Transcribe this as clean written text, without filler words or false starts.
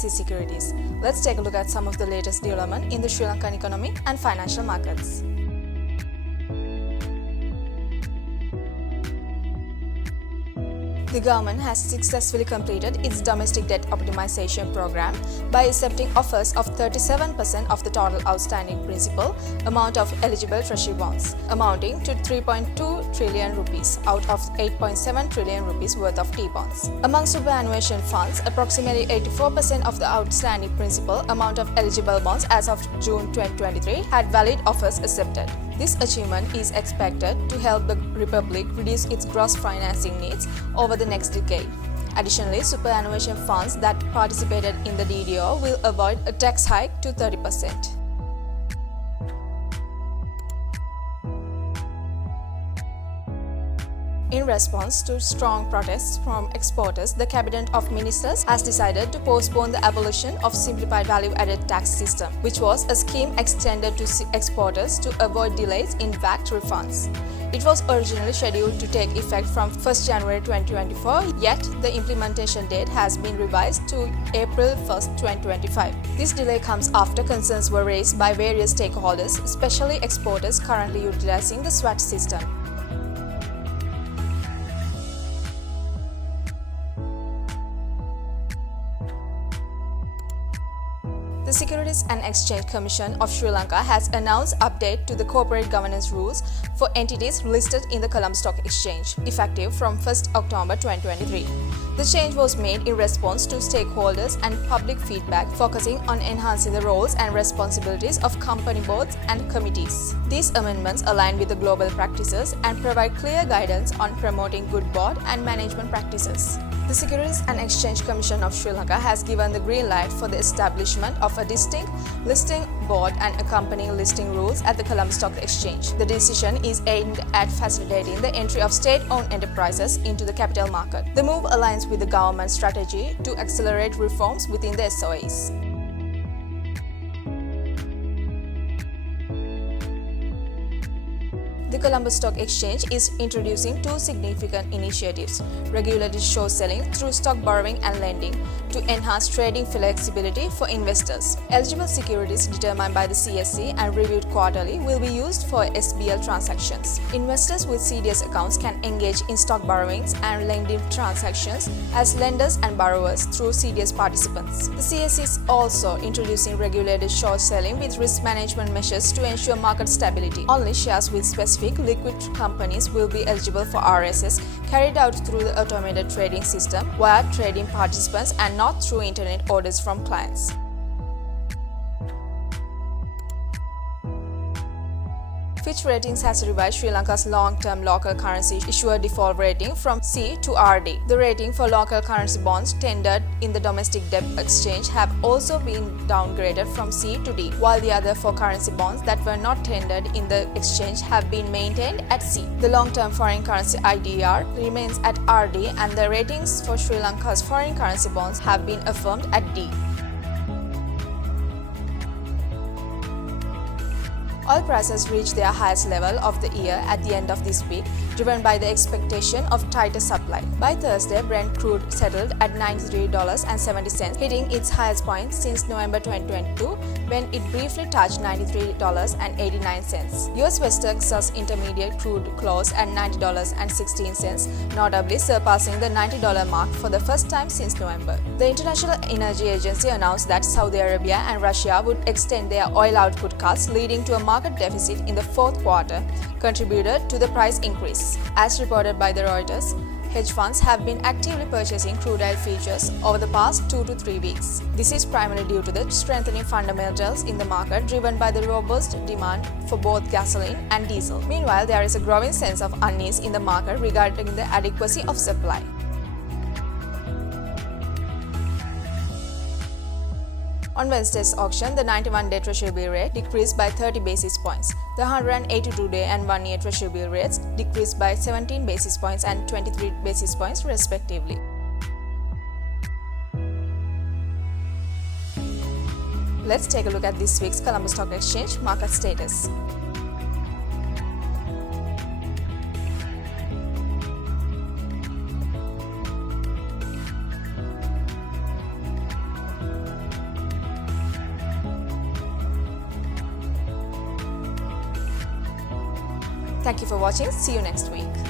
this is Securities. Let's take a look at some of the latest development in the Sri Lankan economy and financial markets. The government has successfully completed its domestic debt optimization program by accepting offers of 37% of the total outstanding principal amount of eligible treasury bonds, amounting to 3.2 trillion rupees out of 8.7 trillion rupees worth of T-bonds. Among superannuation funds, approximately 84% of the outstanding principal amount of eligible bonds as of June 2023 had valid offers accepted. This achievement is expected to help the Republic reduce its gross financing needs over the next decade. Additionally, superannuation funds that participated in the DDO will avoid a tax hike to 30%. In response to strong protests from exporters, the Cabinet of Ministers has decided to postpone the abolition of Simplified Value-Added Tax System, which was a scheme extended to exporters to avoid delays in VAT refunds. It was originally scheduled to take effect from 1st January 2024, yet the implementation date has been revised to April 1st, 2025. This delay comes after concerns were raised by various stakeholders, especially exporters currently utilizing the SVAT system. The Securities and Exchange Commission of Sri Lanka has announced update to the corporate governance rules for entities listed in the Colombo Stock Exchange, effective from 1st October 2023. The change was made in response to stakeholders and public feedback focusing on enhancing the roles and responsibilities of company boards and committees. These amendments align with the global practices and provide clear guidance on promoting good board and management practices. The Securities and Exchange Commission of Sri Lanka has given the green light for the establishment of a distinct listing board and accompanying listing rules at the Colombo Stock Exchange. The decision is aimed at facilitating the entry of state-owned enterprises into the capital market. The move aligns with the government's strategy to accelerate reforms within the SOEs. The Colombo Stock Exchange is introducing two significant initiatives: regulated short selling through stock borrowing and lending to enhance trading flexibility for investors. Eligible securities determined by the CSE and reviewed quarterly will be used for SBL transactions. Investors with CDS accounts can engage in stock borrowings and lending transactions as lenders and borrowers through CDS participants. The CSE is also introducing regulated short selling with risk management measures to ensure market stability. Only shares with specific liquid companies will be eligible for RSS carried out through the automated trading system via trading participants and not through internet orders from clients. Fitch Ratings has revised Sri Lanka's long-term local currency issuer default rating from C to RD. The rating for local currency bonds tendered in the domestic debt exchange have also been downgraded from C to D, while the other four currency bonds that were not tendered in the exchange have been maintained at C. The long-term foreign currency IDR remains at RD, and the ratings for Sri Lanka's foreign currency bonds have been affirmed at D. Oil prices reached their highest level of the year at the end of this week, driven by the expectation of tighter supply. By Thursday, Brent crude settled at $93.70, hitting its highest point since November 2022, when it briefly touched $93.89. US West Texas Intermediate crude closed at $90.16, notably surpassing the $90 mark for the first time since November. The International Energy Agency announced that Saudi Arabia and Russia would extend their oil output cuts, leading to a market deficit in the fourth quarter, contributed to the price increase. As reported by the Reuters, hedge funds have been actively purchasing crude oil futures over the past 2 to 3 weeks. This is primarily due to the strengthening fundamentals in the market, driven by the robust demand for both gasoline and diesel. Meanwhile, there is a growing sense of unease in the market regarding the adequacy of supply. On Wednesday's auction, the 91-day Treasury-Bill rate decreased by 30 basis points. The 182-day and 1-year Treasury-Bill rates decreased by 17 basis points and 23 basis points respectively. Let's take a look at this week's Colombo Stock Exchange market status. Thank you for watching. See you next week.